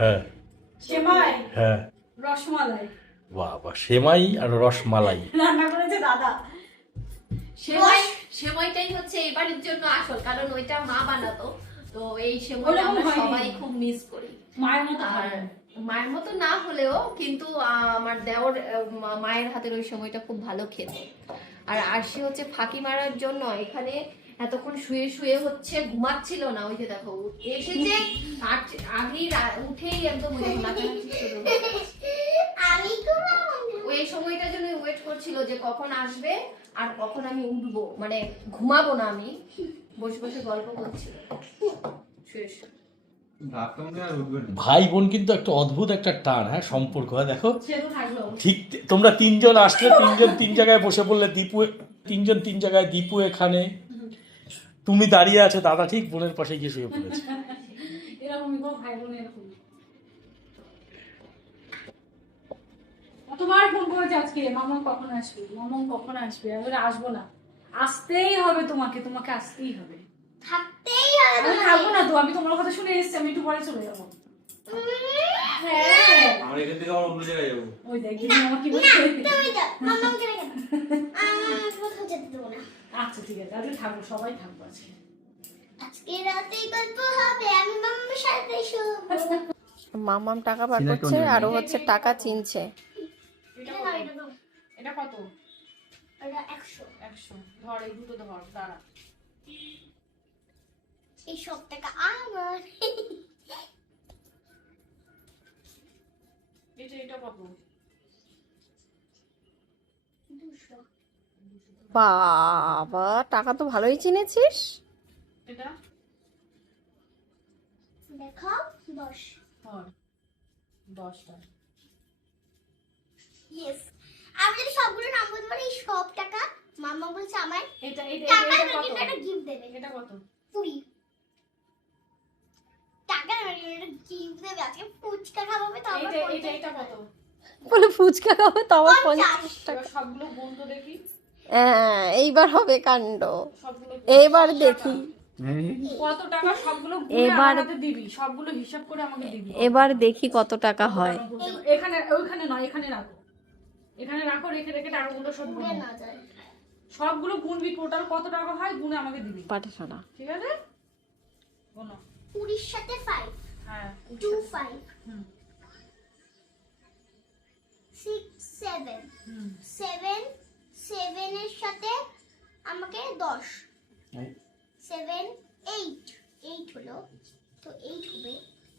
হ্যাঁ। সেমাই। হ্যাঁ। রসমালাই। বাবা সেমাই আর রসমালাই। রান্না করেছে দাদা। সেমাই সেমাইটাই হচ্ছে এবারের জন্য আসল কারণ ওইটা মা বানাতো। তো এই সেমাইটা আমরা সবাই খুব মিস করি। মায়ের মতো আর মায়ের মতো না হলেও কিন্তু আমার দেওর মা- মায়ের হাতের ওই সময়টা খুব ভালো খেত। আর আরশি হচ্ছে ফাঁকি মারার জন্য এখানে এতক্ষণ শুয়ে শুয়ে হচ্ছে ঘুমাচ্ছিল না ওই যে দেখো এসেছে আগেই উঠেই একদম ওই। আমি ঘুমাবো ও এই সময়টার জন্য ওয়েট করছিল যে কখন আসবে আর কখন আমি উঠবো। মানে ঘুমাবো না আমি বসে বসে গল্প করছিল। শুয়ে ভাই বোন কিন্তু একটা অদ্ভুত একটা টান হ্যাঁ সম্পর্ক হ্যাঁ দেখো। থাকল। ঠিক তোমরা তিনজন আসলে তিনজন তিন জায়গায় বসে পড়লে দীপু তিনজন তিন জায়গায় দীপু এখানে। তুমি দাঁড়িয়ে আছো দাদা ঠিক বোনের পাশে গিয়ে শুয়ে পড়েছে। কতবার ফোন করেছে আজকে? মামা কখন আসবে? মামা কখন আসবে? আমি আসব না। আসতেই হবে তোমাকে তোমাকে আসতেই হবে। থাকতেই হবে আমি থাকব না তো আমি তোমার কথা শুনে এসেছি আমি একটু পরে চলে যাব। হ্যাঁ। আমরা এখান থেকে আবার অন্য জায়গায় যাব। ওই দেখ আমাকে কি বলছে তুমি যাও মামা চলে গেল আমার কোথাও যেতে দেবো না। আচ্ছা ঠিক আছে আজকে থাকব সবাই থাকব আজকে। আজকে রাতেই গল্প হবে আমি মামার সাথে শোবো। মামাম টাকা বার করছে আর ও হচ্ছে টাকা চিনছে। এটা কত? এটা নাও। এটা কত? এটা একশো। একশো। ধর এই দুটো ধর দাঁড়া। এই সব টাকা আমার। এটা এটা কত দুশো বাবা টাকা তো ভালোই চিনেছিস। এটা? দেখাও দশ দশটা ইয়েস আমি যদি সবগুলো নাম বলতে পারি সব টাকা মামা বলছে আমার এটা এটা টাকা এটা একটা গিফট দেবে। এটা কত? কুড়ি। টাকা একটা গিফট দেবে। আজকে ফুচকা খাওয়াবে তো আমার এটা এটা এটা কত? বলে ফুচকা খাবে তো আবার পঞ্চাশ। পঞ্চাশ টাকা। সবগুলো গুণ তো দেখি। হ্যাঁ এইবার হবে কাণ্ড। এইবার দেখি। কত টাকা সবগুলো এবার- আমাকে দিবি? সবগুলো হিসাব করে আমাকে দিবি। এবার দেখি কত টাকা হয়। এখানে ওইখানে নয় এখানে রাখো। এখানে রাখো রেখে রেখে টাকাগুলো সব পুড়ে না যায়। সবগুলো গুনবি টোটাল কত টাকা হয়? গুনে আমাকে দিবি। পাঠাশোনা ঠিক আছে? গুনো। কুড়ির সাথে ফাইভ হ্যাঁ two five six seven seven সেভেনের সাথে আমাকে দশ। সেভেন এইট এইট হলো তো এইট হবে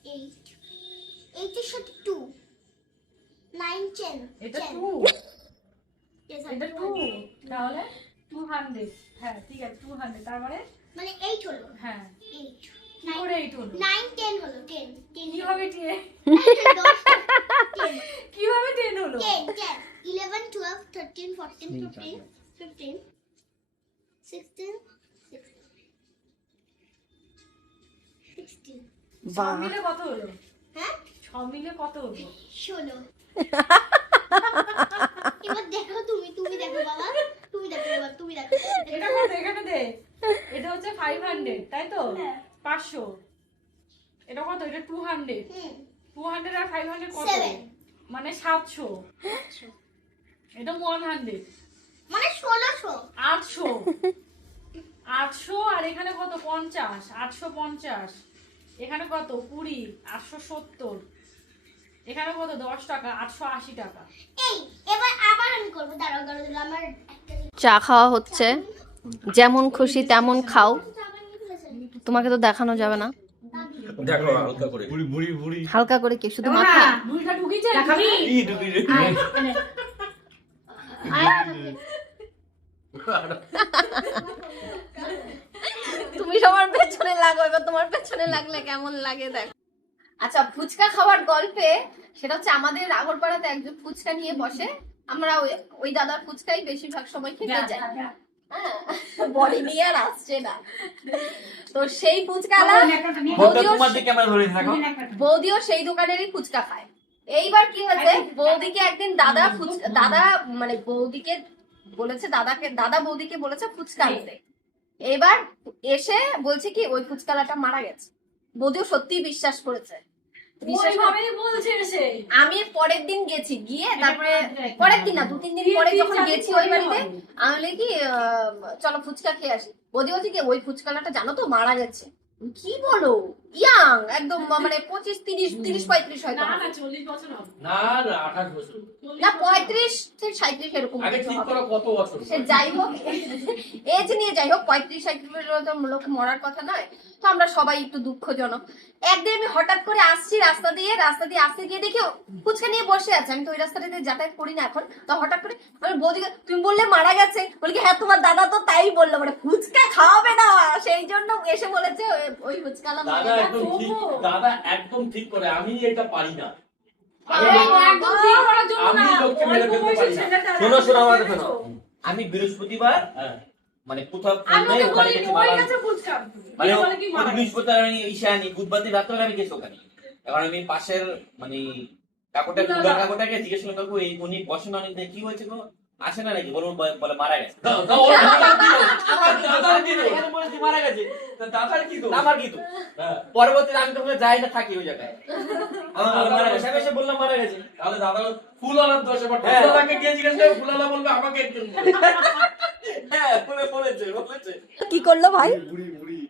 এইট এইটের সাথে টু নাইন টেন এটা টু এটা টু তাহলে টু হান্ড্রেড হ্যাঁ ঠিক আছে টু হান্ড্রেড তার মানে মানে এইট হলো। হ্যাঁ। এইট করে এইট হলো। নাইন টেন হলো টেন টেন কীভাবে টেন কীভাবে টেন হলো? Ten ten eleven twelve thirteen fourteen fifteen fifteen sixteen sixteen বাহ। মিলে কত হলো? হ্যাঁ? ছ মিলে কত হলো? ষোলো। এবার দেখো তুমি তুমি দেখো বাবা তুমি দেখো এবার তুমি দেখো। এটা কত? এখানে দে। এটা হচ্ছে ফাইভ হান্ড্রেড তাই তো? হ্যাঁ। পাঁচশো। এটা কত? এটা টু হান্ড্রেড টু হান্ড্রেড আর ফাইভ হান্ড্রেড কত? Seven. মানে সাতশো। এটা ওয়ান হান্ড্রেড মানে ষোলোশো। আটশো। আটশো আর এখানে কত? পঞ্চাশ। আটশো পঞ্চাশ। এখানে কত? কুড়ি। আটশো সত্তর। এখানে কত? দশ টাকা। আটশো আশি টাকা। এই এবার আবার আমি করব। দাঁড়াও দাঁড়াও দাঁড়াও আমার চা খাওয়া হচ্ছে। যেমন খুশি তেমন খাও। তোমাকে তো দেখানো যাবে না। হালকা করে। কি? শুধু মাথা? ভুলটা তুমি সবার পেছনে লাগো এবার তোমার পেছনে লাগলে কেমন লাগে দেখ। আচ্ছা ফুচকা খাওয়ার গল্পে সেটা হচ্ছে আমাদের আগরপাড়াতে একজন ফুচকা নিয়ে বসে। আমরা ওই ওই দাদার ফুচকাই বেশিরভাগ সময় খেতে যাই। হ্যাঁ বডি নিয়ে আর আসছে না। তো সেই রাখো বৌদিও সেই দোকানেরই ফুচকা খায়। এইবার কি হয়েছে? বৌদিকে একদিন দাদা দাদা মানে বৌদিকে বলেছে দাদাকে দাদা বৌদিকে বলেছে ফুচকা আনতে এবার এসে বলছে কি ওই ফুচকালাটা মারা গেছে। বৌদিও সত্যি বিশ্বাস করেছে। আমি পরের দিন গেছি গিয়ে তারপরে পরের দিন না দু তিন দিন পরে যখন গেছি ওই বাড়িতে আমি কি আহ, চলো ফুচকা খেয়ে আসি। বৌদি বলছি কি ওই ফুচকালাটা জানো তো মারা গেছে। কি বলো? ইয়াং একদম মানে পঁচিশ তিরিশ তিরিশ পঁয়ত্রিশ হয় না না চল্লিশ বছর হবে। না না আঠাশ বছর। না পঁয়ত্রিশ থেকে সাঁত্রিশ এরকম আগে ঠিক করো কত বছর? সে যাই হোক এজ নিয়ে যাই হোক পঁয়ত্রিশ সাঁত্রিশ লোক মরার কথা নয়। তো আমরা সবাই একটু দুঃখজনক। একদিন আমি হঠাৎ করে আসছি রাস্তা দিয়ে রাস্তা দিয়ে আসতে গিয়ে দেখি ফুচকা নিয়ে বসে আছে। আমি তো ওই রাস্তাটা দিয়ে যাতায়াত করি না এখন। তো হঠাৎ করে আমি বৌদিকে তুমি বললে মারা গেছে। বলি হ্যাঁ তোমার দাদা তো তাই বলল। মানে ফুচকা খাওয়াবে না। সেই জন্য এসে বলেছে ওই- মারা দাদা একদম ঠিক করে আমি এটা পারি না। আমি বৃহস্পতিবার হ্যাঁ। মানে কোথাও ওখানে গেছি মানে। বৃহস্পতিবার আমি ঈশানি বুধবার দিন রাত্রে আমি গেছি ওখানে এখন আমি পাশের মানে কাকুটা। কাকুটাকে জিজ্ঞেস করলাম কাকু এই উনি বসেন অনেক কি হয়েছে গো আসে না নাকি? বলুন বলে মারা গেছে। কি মারা গেছে। দাদার আমার হ্যাঁ। পরবর্তীতে আমি তো যাই না থাকি ওই জায়গায়। মারা গেছে। এসে বললাম মারা গেছে। তাহলে দাদা দোষ হ্যাঁ। গিয়ে জিজ্ঞেস করে? ফুলালা বলবে আমাকে একজন হ্যাঁ কি করল ভাই?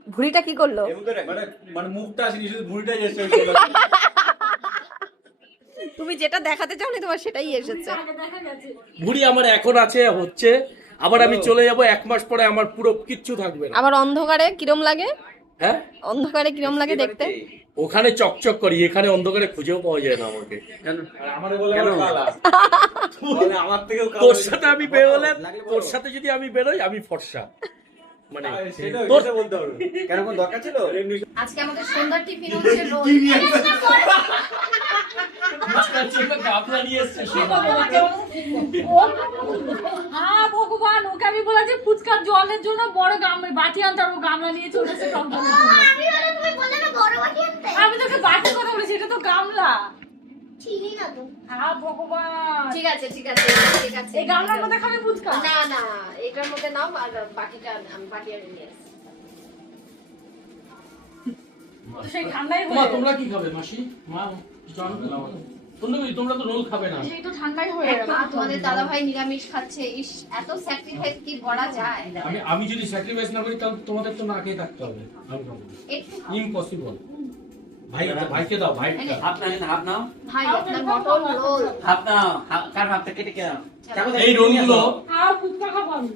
ভুড়িটা কি করল? মানে মানে মুখটা আসেনি শুধু তুমি যেটা দেখাতে চাও না তোমার সেটাই এসেছে। বুড়ি আমার এখন আছে হচ্ছে। আবার আমি চলে যাব এক মাস পরে আমার পুরো কিচ্ছু থাকবে না। আবার অন্ধকারে কিরম লাগে? হ্যাঁ? অন্ধকারে কিরম লাগে দেখতে? ওখানে চকচক করি এখানে অন্ধকারে খুঁজেও পাওয়া যায় না আমাকে। আমারে বলে আমার কালা। বলে আমার থেকেও কালা। তোর সাথে আমি বেরোলে তোর সাথে যদি আমি বেরোই আমি ফর্সা। মানে তোর বলতে পারব কেন কোন দরকার ছিল? আজকে আমাদের সন্ধ্যার টিফিন হচ্ছে রোল আমি জলের জন্য বড় গামলা নিয়ে চলে। আমি আমি কথা বলেছি ঠিক আছে ঠিক আছে ঠিক আছে এই গামলার মধ্যে খাবে ফুচকা না না এটার মধ্যে নাও আর বাকিটা আমি বাকি ঠান্ডাই তোমরা কি খাবে মাসি মা কিছু আনবে না আমাকে? তোমরা তো রোল খাবে না। সেই তো ঠান্ডাই হয়ে গেল। তোমাদের দাদা ভাই নিরামিষ খাচ্ছে। ইস এত স্যাক্রিফাইস কি করা যায়? আমি আমি যদি স্যাক্রিফাইস না করি তাহলে তোমাদের তো না খেয়ে থাকতে হবে। আমি খাব একটু ইম্পসিবল ভাই ভাইকে দাও ভাই হাফ নাও হাফ নাও। ভাই আপনার মটন রোল। হাফ নাও কার হাফটা কেটে কেন এই রোলগুলো ফুচকা খাব আমি।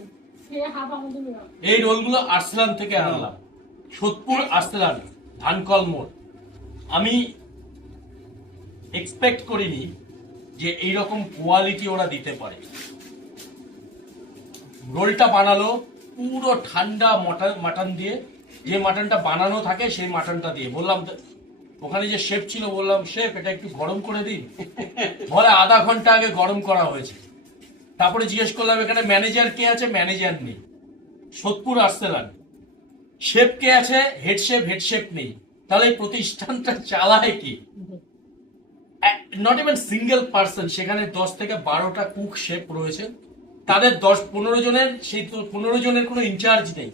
এই রোলগুলো আর্সেলান থেকে আনলাম। সোদপুর আর্সেলান ধানকল মোড়। আমি এক্সপেক্ট করিনি যে এই রকম কোয়ালিটি ওরা দিতে পারে। রোলটা বানালো, পুরো ঠান্ডা মটন, মাটন দিয়ে। যে মাটনটা বানানো থাকে, সেই মাটনটা দিয়ে। বললাম, ওখানে যে শেফ ছিল, বললাম শেফ এটা একটু গরম করে দিন। বলে, আধা ঘণ্টা আগে গরম করা হয়েছে। তারপরে জিজ্ঞেস করলাম, এখানে ম্যানেজার কে আছে? ম্যানেজার নেই। সোদপুর আর্সেলান। শেফ কে আছে? হেড শেফ হেড শেফ নেই। তাহলে প্রতিষ্ঠানটা চালায় কি? নট ইভেন সিঙ্গেল পার্সন সেখানে দশ থেকে বারোটা কুক শেফ রয়েছে। তাদের দশ পনেরো জনের সেই পনেরো জনের কোনো ইনচার্জ নেই।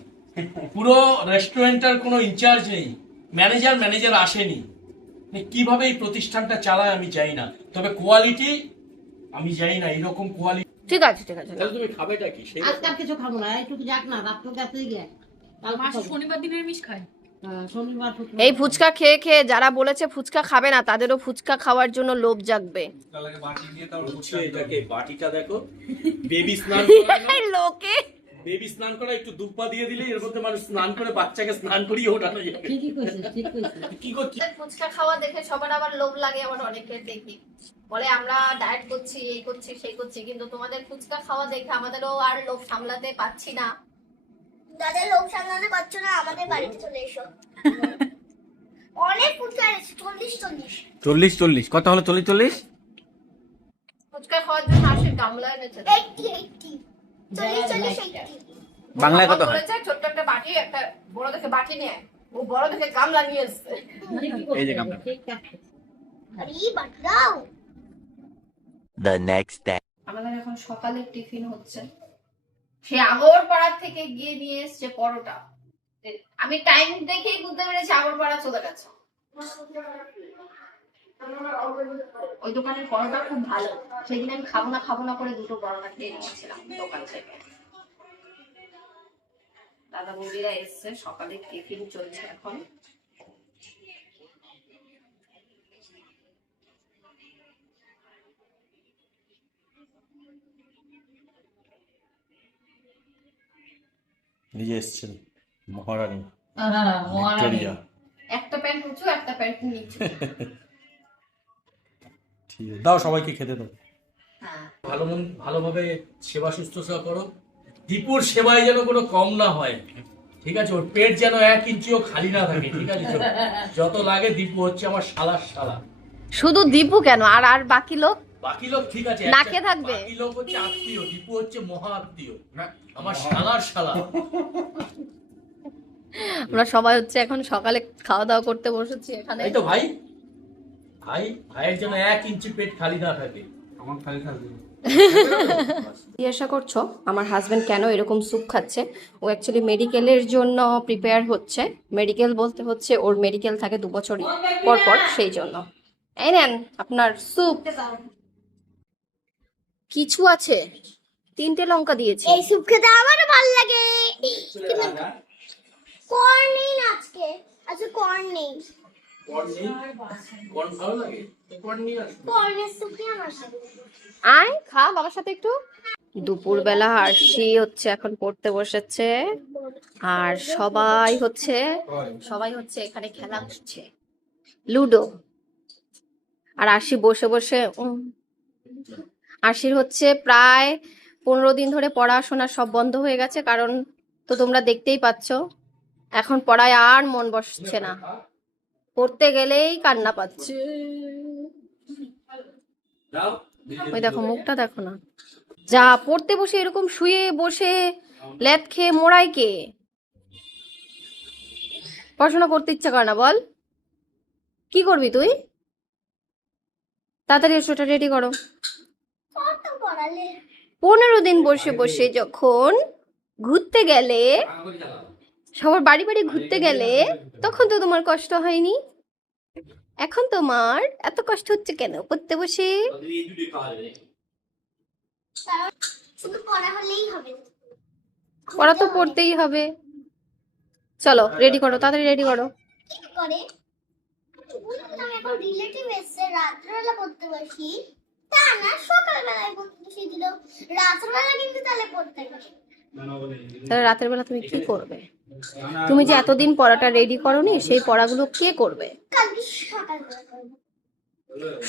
পুরো রেস্টুরেন্টের কোনো ইনচার্জ নেই। ম্যানেজার ম্যানেজার আসেনি। মানে কীভাবে এই প্রতিষ্ঠানটা চালায় আমি জানি না। তবে কোয়ালিটি আমি জানি না এরকম কোয়ালিটি ঠিক আছে ঠিক আছে। তাহলে তুমি খাবেটা কি? সেই আজকে আর কিছু খাব না এইটুকু যাক না রাত তো গেছে গিয়ে। কাল মাস শনিবার দিনের মিশ খাই। এই ফুচকা খেয়ে খেয়ে যারা বলেছে ফুচকা খাবে না তাদেরও ফুচকা খাওয়ার জন্য লোভ জাগবে। কালাকে বাটি দিয়ে তাও হচ্ছে এটাকে বাটিটা দেখো বেবি স্নান লোকে। বেবি স্নান করা একটু দিয়ে দিলে এর মধ্যে মানুষ স্নান করে বাচ্চাকে স্নান করিয়ে ওঠানো যাবে। কি করছি ফুচকা খাওয়া দেখে সবার আবার লোভ লাগে আমার অনেকে দেখি। বলে আমরা ডায়েট করছি এই করছি সেই করছি। কিন্তু তোমাদের ফুচকা খাওয়া দেখে আমাদেরও আর লোভ সামলাতে পাচ্ছি না। যাদের লোক পারছ না আমাদের বাড়িতে চলে এসো। অনেক ফুচকা এনেছি চল্লিশ চল্লিশ। চল্লিশ চল্লিশ। কত হলো চল্লিশ চল্লিশ? ফুচকা খাওয়ার জন্য আসে গামলা এনেছে। এইটটি এইটটি চল্লিশ চল্লিশ এইটটি বাংলায় কত হয়? ছোট্ট একটা বাটি একটা বড় দেখে বাটি নিয়ে ও বড় দেখে গামলা নিয়ে এসছে। এই যে গামলা। আরে বাট দাও the next day. আমাদের এখন সকালের টিফিন হচ্ছে। সে আগরপাড়া থেকে গিয়ে নিয়ে এসছে পরোটা। আমি টাইম দেখেই বুঝতে পেরেছি আগরপাড়া চলে গেছে। ওই দোকানের পরোটা খুব ভালো। সেদিন আমি খাব না খাব না করে দুটো পরোটা খেয়ে নিয়েছিলাম দোকান থেকে। দাদা বৌদিরা এসছে, সকালে টিফিন চলছে এখন। নিজে এসছেন মহারানী। মহারানী। ভিক্টোরিয়া। একটা প্যান্ট উঁচু একটা প্যান্ট নিচু। ঠিক আছে। দাও সবাইকে খেতে দাও। হ্যাঁ। ভালো মন ভালোভাবে সেবা শুশ্রূষা করো। দীপুর সেবায় যেন কোনো কম না হয়। ঠিক আছে? ওর পেট যেন এক ইঞ্চিও খালি না থাকে। ঠিক আছে? যত লাগে দীপু হচ্ছে আমার শালার শালা। শুধু দীপু কেন? আর আর বাকি লোক? বাকি লোক ঠিক আছে না একটা- খেয়ে থাকবে? বাকি লোক হচ্ছে আত্মীয় দীপু হচ্ছে মহা আত্মীয় আমার শালার শালা। আমরা সবাই হচ্ছে এখন সকালে খাওয়া দাওয়া করতে বসেছি এখানে। এই তো ভাই ভাই ভাইয়ের জন্য এক ইঞ্চি পেট খালি না থাকে। আমার খালি থাকবে। জিজ্ঞাসা করছ? আমার হাজব্যান্ড কেন এরকম স্যুপ খাচ্ছে? ও অ্যাকচুয়ালি মেডিকেলের জন্য প্রিপেয়ার হচ্ছে। মেডিকেল বলতে হচ্ছে ওর মেডিকেল থাকে দু বছর পর পর সেই জন্য। এই নেন আপনার স্যুপ কিছু আছে। তিনটে লঙ্কা দিয়েছি। এই স্যুপ খেতে আমারও ভালো লাগে। কর্ন নেই আজকে। আজকে কর্ন নেই। আমার আয় খা বাবার সাথে একটু। দুপুরবেলা হাসি হচ্ছে এখন পড়তে বসেছে। আর সবাই হচ্ছে সবাই হচ্ছে এখানে খেলা করছে। লুডো। আর আশি বসে বসে উম, আশির হচ্ছে প্রায় পনেরো দিন ধরে পড়াশোনা সব বন্ধ হয়ে গেছে, কারণ তো তোমরা দেখতেই পাচ্ছ, এখন পড়ায় আর মন বসছে না। পড়তে গেলেই কান্না পাচ্ছে। ওই দেখো, মুখটা দেখো না। যা পড়তে বসে এরকম শুয়ে বসে ল্যাদ খেয়ে মোড়াই কে? পড়াশোনা করতে ইচ্ছা করে না, বল। কি করবি তুই? তাড়াতাড়ি সেটা রেডি করো। পনেরো দিন বসে বসে যখন ঘুরতে গেলে সবার বাড়ি বাড়ি ঘুরতে গেলে তখন তো তোমার কষ্ট হয়নি? এখন তোমার এত কষ্ট হচ্ছে কেন? পড়তে বসে? পড়া তো পড়তেই হবে। চলো রেডি করো তাড়াতাড়ি রেডি করো। কি করে? এখন রিলেটিভ রাত্রেবেলা পড়তে বসি। তা না সকালবেলায় বসিয়ে দিল রাত্রেবেলা কিন্তু তাহলে পড়তে তাহলে রাতের বেলা তুমি কি করবে? তুমি যে এতদিন পড়াটা রেডি করোনি সেই পড়াগুলো কে করবে?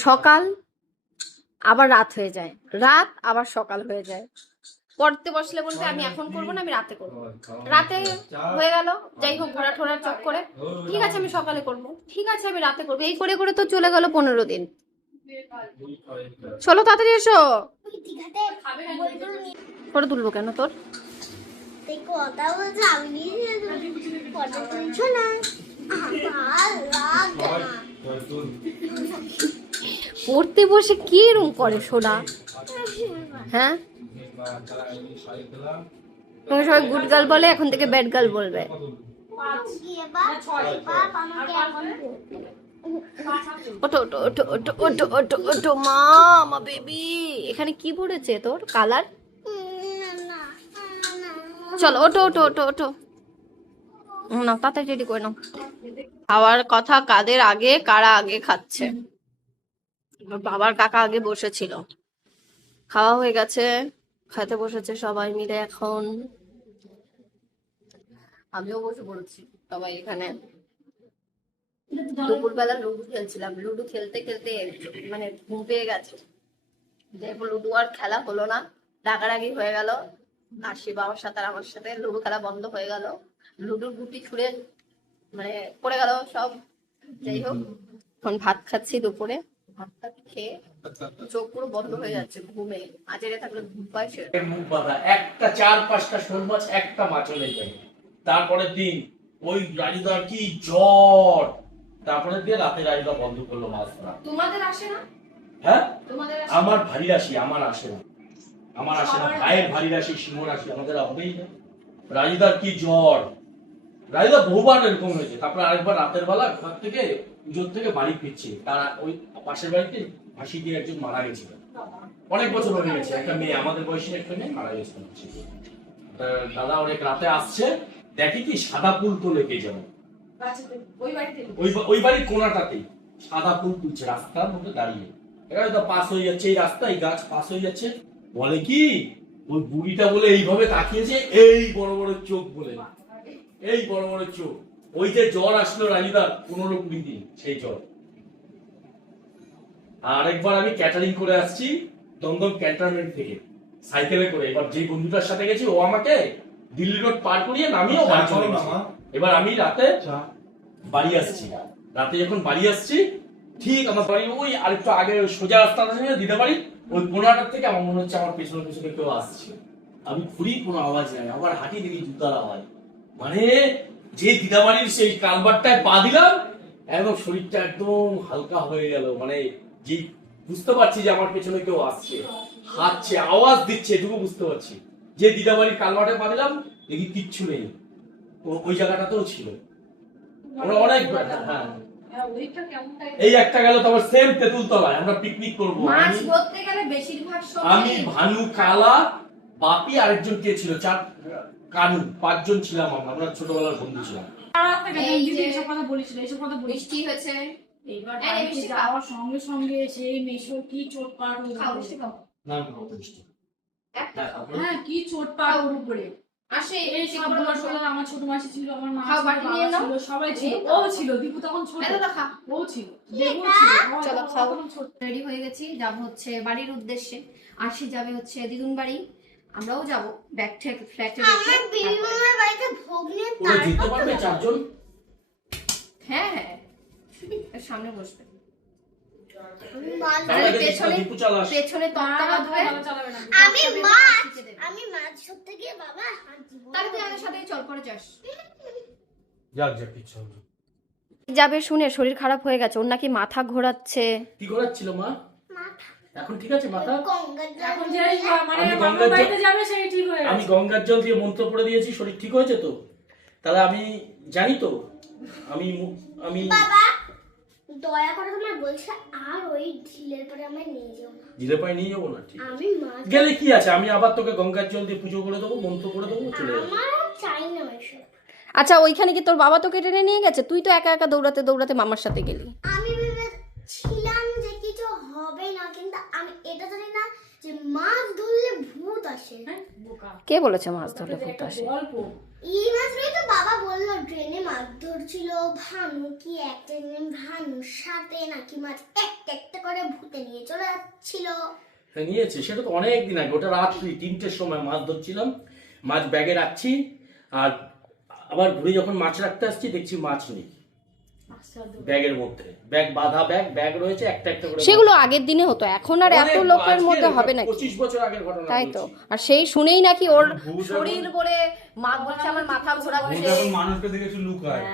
সকাল আবার রাত হয়ে যায়। রাত আবার সকাল হয়ে যায়। পড়তে বসলে বলতে আমি এখন করব না আমি রাতে করব। রাতে হয়ে গেল যাই হোক ঘোরা ঠোরার চক করে ঠিক আছে আমি সকালে করব। ঠিক আছে আমি রাতে করব। এই করে করে তো চলে গেল পনেরো দিন। চলো তাড়াতাড়ি এসো। ফটো তুলবো কেন তোর। পড়তে বসে কি এরম করে সোনা? হ্যাঁ? তোমাকে সবাই গুড গার্ল বলে এখন থেকে ব্যাড গার্ল বলবে। ওটো ওটো ওটো ওটো ওটো ওটো ওটো মা মা বেবি। এখানে কি পড়েছে তোর? কালার? চলো ওটো ওটো ওটো ওটো না তাড়াতাড়ি রেডি করে নাও। খাওয়ার কথা কাদের আগে, কারা আগে খাচ্ছে? বাবার কাকা আগে বসেছিল। খাওয়া হয়ে গেছে, খেতে বসেছে সবাই মিলে এখন। আমিও বসে পড়েছি সবাই এখানে। দুপুরবেলা লুডো খেলছিলাম। লুডো খেলতে খেলতে মানে ঘুম পেয়ে গেছে। দেখো লুডো আর খেলা হলো না, রাগারাগি হয়ে গেল। আশি বাবার সাথে আর আমার সাথে লুডো খেলা বন্ধ হয়ে গেল। লুডোর গুটি ছুড়ে মানে পড়ে গেল সব। যাই হোক, এখন ভাত খাচ্ছি দুপুরে। ভাত টাত খেয়ে চোখ পুরো বন্ধ হয়ে যাচ্ছে ঘুমে। আজেরে থাকলে ঘুম পায় একটা চার পাঁচটা শোল মাছ, একটা মাছ যায়। তারপরের দিন ওই রাজুদার কি জ্বর! তারপরে দিয়ে রাতে রাজুদা বন্ধ করল মাছ ধরা তোমাদের আসে না? হ্যাঁ? তোমাদের আমার ভারী রাশি আমার আসে না। আমার আসে না। ভাইয়ের ভারী রাশি সিংহ রাশি আমাদের হবেই না। রাজুদার কি জ্বর? রাজুদা বহুবার এরকম হয়েছে। তারপর আরেকবার রাতের বেলা ঘর থেকে পুজোর থেকে বাড়ি ফিরছে। তারা ওই পাশের বাড়িতে ফাঁসি দিয়ে একজন মারা গেছিল। অনেক বছর হয়ে গেছে। একটা মেয়ে আমাদের বয়সী একটা মেয়ে মারা গেছিল। তা দাদা অনেক রাতে আসছে। দেখি কি সাদা ফুল তোলে কে যেন ওই বাড়ির কোনাটাতেই। সাদা ফুল তুলছে রাস্তার মধ্যে দাঁড়িয়ে। হয়ে যাচ্ছে এই রাস্তা এই গাছ হয়ে যাচ্ছে। বলে কি? ওই বুড়িটা বলে এইভাবে তাকিয়েছে, এই বড় বড় চোখ বলে। এই বড় বড় চোখ। ওই যে জ্বর আসলো রাজুদার পনেরো কুড়ি দিন, সেই জ্বর। আর একবার আমি ক্যাটারিং করে আসছি দমদম ক্যান্টনমেন্ট থেকে। সাইকেলে করে। এবার যে বন্ধুটার সাথে গেছি, ও আমাকে দিল্লি রোড পার করিয়ে নামিয়েও বাড়ি চলে গেছে। এবার আমি রাতে বাড়ি আসছি। রাতে যখন বাড়ি আসছি ঠিক আমার বাড়ি ওই আরেকটু আগে সোজা রাস্তাটা ছিল দিতে বাড়ি ওই কোনাটার থেকে আমার মনে হচ্ছে আমার পেছনে পেছনে কেউ আসছে। আমি ঘুরি কোনো আওয়াজ নাই আবার হাঁটি দেখি জুতার আওয়াজ। মানে যে দিদাবাড়ির সেই কালবারটায় পা দিলাম একদম শরীরটা একদম হালকা হয়ে গেল। মানে যে বুঝতে পারছি যে আমার পেছনে কেউ আসছে। হাঁটছে আওয়াজ দিচ্ছে এটুকু বুঝতে পারছি। যে দিদাবাড়ির কালবাটে পা দিলাম দেখি কিচ্ছু নেই। ওই জায়গাটাতেও ছিল। আমরা অনেক হ্যাঁ। হ্যাঁ, ওইটা কেমন type এই একটা গেল তোমার সেম তেঁতুল তলায় আমরা পিকনিক করব। মাছ ধরতে গেলে বেশিরভাগ আমি ভানু কালা বাপি আরেকজন কে ছিল? চার কানু পাঁচজন ছিলাম আমরা। আমরা ছোটবেলার বন্ধু ছিলাম। রাত থেকে এই যে- এসব কথা বলিস না, এসব কথা বলিস। বৃষ্টি হয়েছে। এইবার এই যাওয়ার সঙ্গে সঙ্গে সেই মেশো কি চোট পার না হ্যাঁ কি চোট পার ওর উপরে। আসে এই সব আমার ছোট মাসি ছিল আমার মা খাও, ছিল, বাটি নিয়ে নাও। সবাই ছিল। ও ছিল দীপু তখন ছোট। ও ছিল চলো খাও। তখন ছোট। রেডি হয়ে গেছি যাব হচ্ছে বাড়ির উদ্দেশ্যে। আরশি যাবে হচ্ছে দিদুন বাড়ি। আমরাও যাব ব্যাগ থেকে ফ্ল্যাটে আমার বিড়ি বাড়িতে ভোগ নিয়ে তারপর হ্যাঁ হ্যাঁ। সামনে বসবে। পেছনে- দীপু চালাস। পেছনে তক্তা না, বাঁধবে। ভালো চালাবে না আমি মাছ আমি মাছ ধরতে গিয়ে বাবা তাহলে তুই আমাদের সাথে চল করে যাস। যাক যাক কিছু যাবে শুনে শরীর খারাপ হয়ে গেছে ওর নাকি মাথা ঘোরাচ্ছে। কি করাচ্ছিল মা? এখন ঠিক আছে মাথা? এখন যেই মানে আমি মামার গঙ্গার জল- বাড়িতে যাবে সেই ঠিক হয়ে আমি গঙ্গার জল দিয়ে মন্ত্র পড়ে দিয়েছি শরীর ঠিক হয়েছে তো? তাহলে আমি জানি তো? আমি আমি বাবা দয়া করে তোমার বলছে আর ওই ঢিলের পরে আমায় নিয়ে যাও না। নিয়ে যাব না? ঠিক আমি মাছ গেলে কি আছে? আমি আবার তোকে গঙ্গার জল দিয়ে পুজো করে দেবো মন্ত্র করে দেবো চলে যাব। আমার চাই না ওইসব। আচ্ছা ওইখানে কি তোর বাবা তোকে টেনে নিয়ে গেছে? তুই তো একা একা দৌড়াতে দৌড়াতে মামার সাথে গেলি। আমি ভেবেছিলাম যে কিছু হবে না কিন্তু আমি এটা জানি না যে মাছ ধরলে ভূত আসে। কে বলেছে মাছ ধরলে ভূত একটা আসে এই তো বাবা বলল ট্রেনে মাছ ধরছিল ভানু কি একটা ভানুর সাথে নাকি মাছ একটা একটা করে ভূতে নিয়ে চলে যাচ্ছিল। হ্যাঁ নিয়েছে। সেটা তো অনেক দিন আগে ওটা রাত্রি তিনটের সময় মাছ ধরছিলাম। মাছ ব্যাগে রাখছি আর আবার ঘুরে যখন মাছ রাখতে আসছি দেখছি মাছ নেই। ব্যাগের মধ্যে। ব্যাগ বাঁধা ব্যাগ ব্যাগ রয়েছে একটা একটা করে সেগুলো আগের দিনে হতো এখন আর এত লোকের মধ্যে হবে নাকি? পঁচিশ বছর আগের ঘটনা তাই তো। আর সেই শুনেই নাকি ওর শরীর বলে মা বলছে আমার মাথা ঘোরাচ্ছে এখন মানুষকে দেখে একটু লুকায়।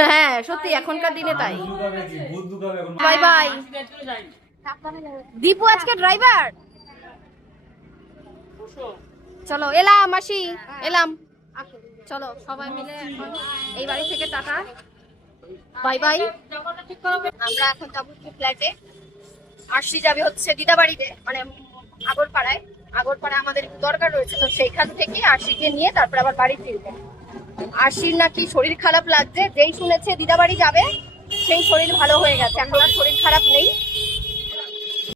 হ্যাঁ। সত্যি এখনকার দিনে তাই। লুকাবে এখন? Bye bye. দীপু আজকে ড্রাইভার? চলো এলাম মাসি এলাম। চলো সবাই মিলে এই বাড়ি থেকে টাটা। বাই বাই আমরা এখন যাব ফ্ল্যাটে আরশি যাবে হচ্ছে দিদা বাড়িতে মানে আগরপাড়ায়। আগরপাড়ায় আমাদের দরকার রয়েছে, তো সেইখান থেকে আশিকে নিয়ে তারপর আবার বাড়ি ফিরবে। আরশির নাকি শরীর খারাপ লাগছে, যেই শুনেছে দিদা বাড়ি যাবে, সেই শরীর ভালো হয়ে গেছে। এখন আর শরীর খারাপ নেই।